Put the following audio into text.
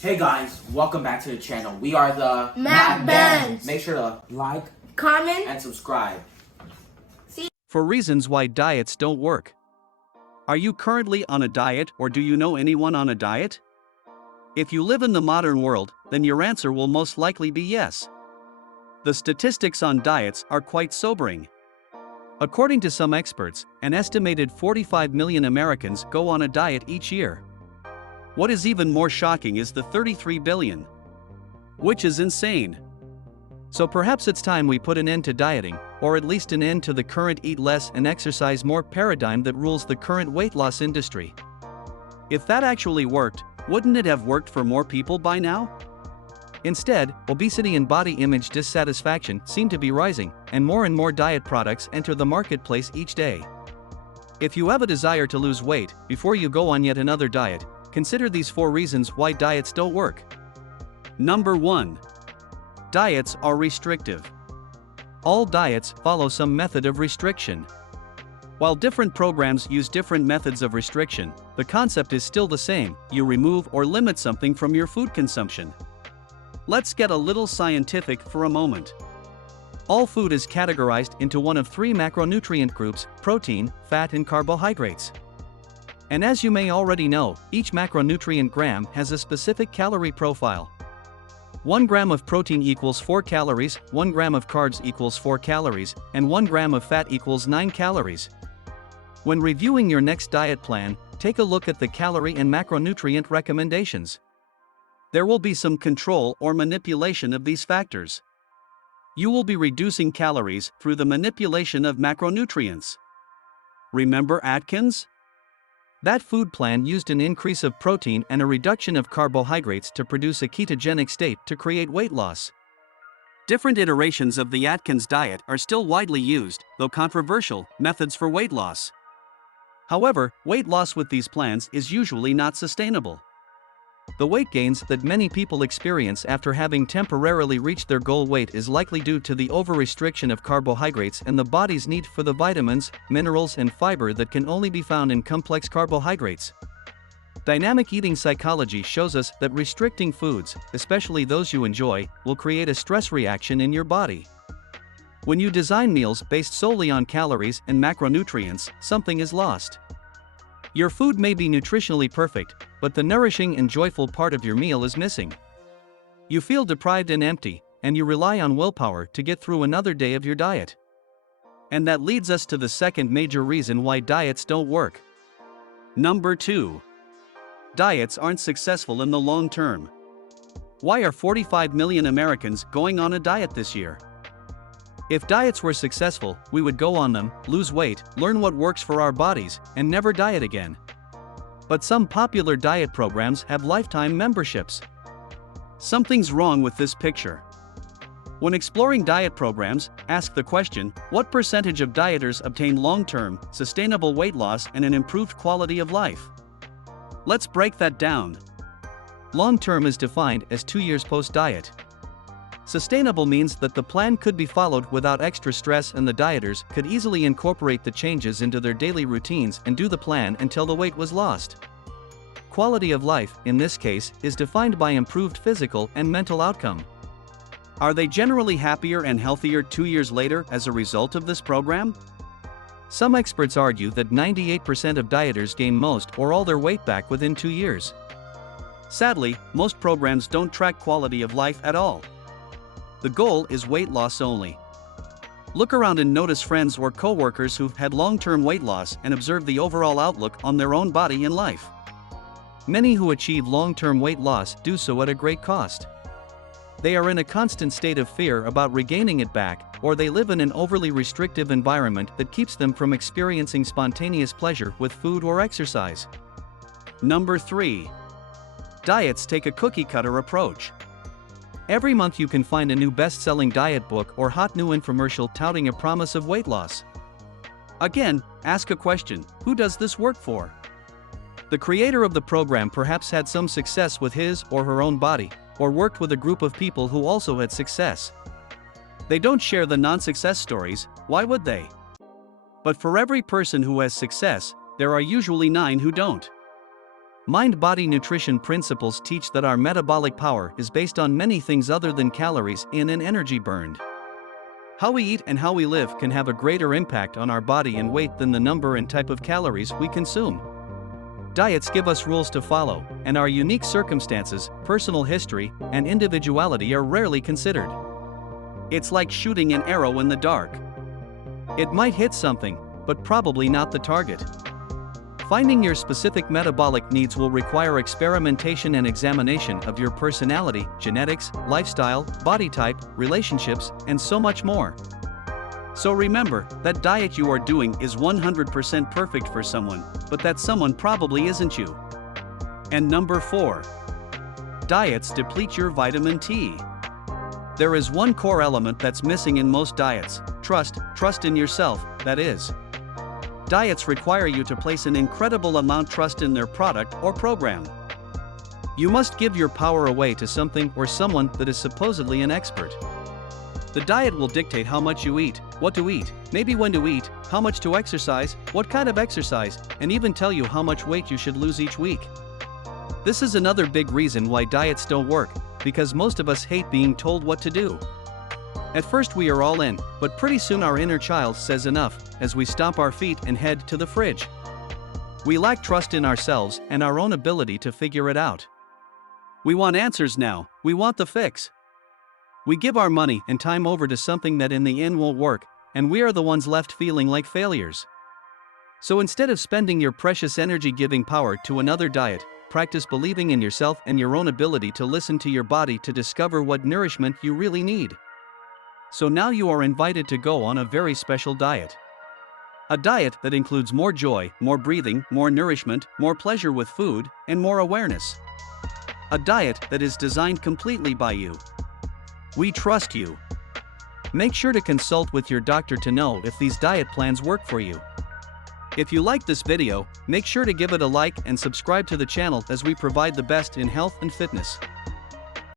Hey guys, welcome back to the channel. We are the McBens. Make sure to like, Comment and subscribe. For reasons why diets don't work. Are you currently on a diet, or do you know anyone on a diet? If you live in the modern world, then your answer will most likely be yes. The statistics on diets are quite sobering. According to some experts, an estimated 45 million Americans go on a diet each year. What is even more shocking is the 33 billion, which is insane. So perhaps it's time we put an end to dieting, or at least an end to the current eat less and exercise more paradigm that rules the current weight loss industry. If that actually worked, wouldn't it have worked for more people by now? Instead, obesity and body image dissatisfaction seem to be rising, and more diet products enter the marketplace each day. If you have a desire to lose weight, before you go on yet another diet, consider these 4 reasons why diets don't work. Number 1. Diets are restrictive. All diets follow some method of restriction. While different programs use different methods of restriction, the concept is still the same: you remove or limit something from your food consumption. Let's get a little scientific for a moment. All food is categorized into one of 3 macronutrient groups: protein, fat, and carbohydrates. And as you may already know, each macronutrient gram has a specific calorie profile. 1 gram of protein equals 4 calories, 1 gram of carbs equals 4 calories, and 1 gram of fat equals 9 calories. When reviewing your next diet plan, take a look at the calorie and macronutrient recommendations. There will be some control or manipulation of these factors. You will be reducing calories through the manipulation of macronutrients. Remember Atkins? That food plan used an increase of protein and a reduction of carbohydrates to produce a ketogenic state to create weight loss. Different iterations of the Atkins diet are still widely used, though controversial, methods for weight loss. However, weight loss with these plans is usually not sustainable. The weight gains that many people experience after having temporarily reached their goal weight is likely due to the over-restriction of carbohydrates and the body's need for the vitamins, minerals, and fiber that can only be found in complex carbohydrates. Dynamic eating psychology shows us that restricting foods, especially those you enjoy, will create a stress reaction in your body. When you design meals based solely on calories and macronutrients, something is lost. Your food may be nutritionally perfect, but the nourishing and joyful part of your meal is missing. You feel deprived and empty, and you rely on willpower to get through another day of your diet. And that leads us to the second major reason why diets don't work. Number 2. Diets aren't successful in the long term. Why are 45 million Americans going on a diet this year? If diets were successful, we would go on them, lose weight, learn what works for our bodies, and never diet again. But some popular diet programs have lifetime memberships. Something's wrong with this picture. When exploring diet programs, ask the question: what percentage of dieters obtain long-term, sustainable weight loss and an improved quality of life? Let's break that down. Long-term is defined as 2 years post-diet. Sustainable means that the plan could be followed without extra stress and the dieters could easily incorporate the changes into their daily routines and do the plan until the weight was lost. Quality of life, in this case, is defined by improved physical and mental outcome. Are they generally happier and healthier 2 years later as a result of this program? Some experts argue that 98% of dieters gain most or all their weight back within 2 years. Sadly, most programs don't track quality of life at all. The goal is weight loss only. Look around and notice friends or coworkers who've had long-term weight loss and observe the overall outlook on their own body and life. Many who achieve long-term weight loss do so at a great cost. They are in a constant state of fear about regaining it back, or they live in an overly restrictive environment that keeps them from experiencing spontaneous pleasure with food or exercise. Number 3. Diets take a cookie-cutter approach. Every month you can find a new best-selling diet book or hot new infomercial touting a promise of weight loss. Again, ask a question: who does this work for? The creator of the program perhaps had some success with his or her own body, or worked with a group of people who also had success. They don't share the non-success stories, why would they? But for every person who has success, there are usually 9 who don't. Mind-body nutrition principles teach that our metabolic power is based on many things other than calories in and energy burned. How we eat and how we live can have a greater impact on our body and weight than the number and type of calories we consume. Diets give us rules to follow, and our unique circumstances, personal history, and individuality are rarely considered. It's like shooting an arrow in the dark. It might hit something, but probably not the target. Finding your specific metabolic needs will require experimentation and examination of your personality, genetics, lifestyle, body type, relationships, and so much more. So remember, that diet you are doing is 100% perfect for someone, but that someone probably isn't you. And number 4. Diets deplete your vitamin T. There is one core element that's missing in most diets: trust in yourself, that is. Diets require you to place an incredible amount of trust in their product or program. You must give your power away to something or someone that is supposedly an expert. The diet will dictate how much you eat, what to eat, maybe when to eat, how much to exercise, what kind of exercise, and even tell you how much weight you should lose each week. This is another big reason why diets don't work, because most of us hate being told what to do. At first we are all in, but pretty soon our inner child says enough, as we stomp our feet and head to the fridge. We lack trust in ourselves and our own ability to figure it out. We want answers now, we want the fix. We give our money and time over to something that in the end won't work, and we are the ones left feeling like failures. So instead of spending your precious energy giving power to another diet, practice believing in yourself and your own ability to listen to your body to discover what nourishment you really need. So now you are invited to go on a very special diet. A diet that includes more joy, more breathing, more nourishment, more pleasure with food, and more awareness. A diet that is designed completely by you. We trust you. Make sure to consult with your doctor to know if these diet plans work for you. If you like this video, make sure to give it a like and subscribe to the channel as we provide the best in health and fitness.